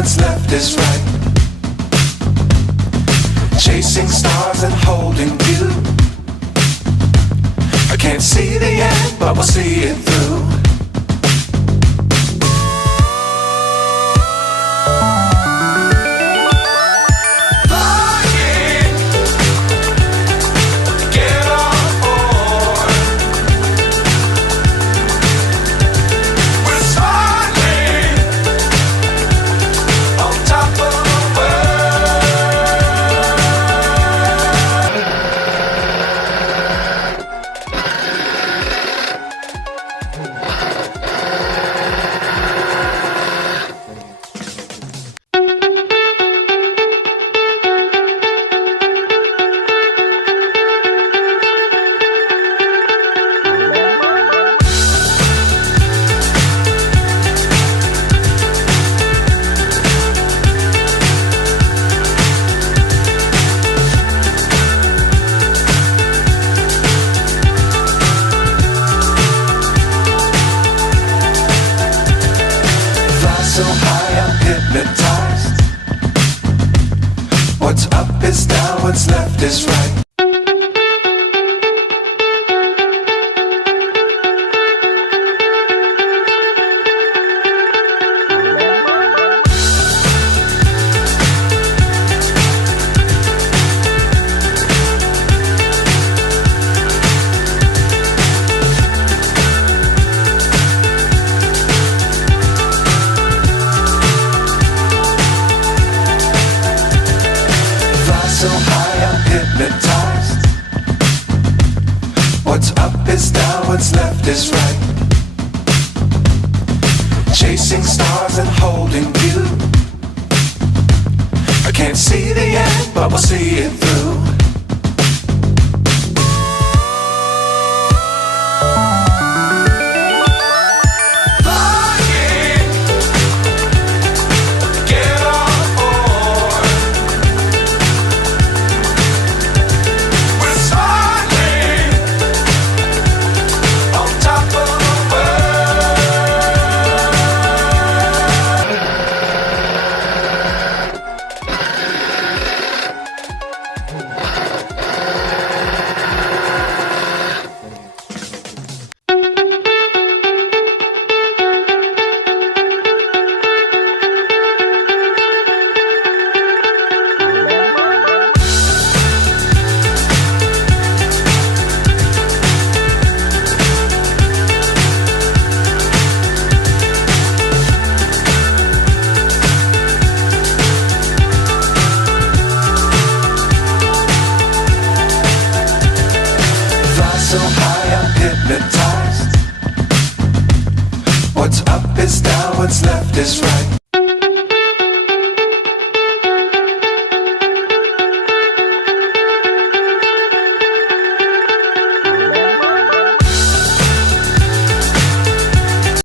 what's left is right. Chasing stars and holding you. I can't see the end, but we'll see it through. So high I'm hypnotized. What's up is down, what's left is right. So high I'm hypnotized. What's up is down, what's left is right. Chasing stars and holding you. I can't see the end, but we'll see it through. So high I'm hypnotized. What's up is down, what's left is right.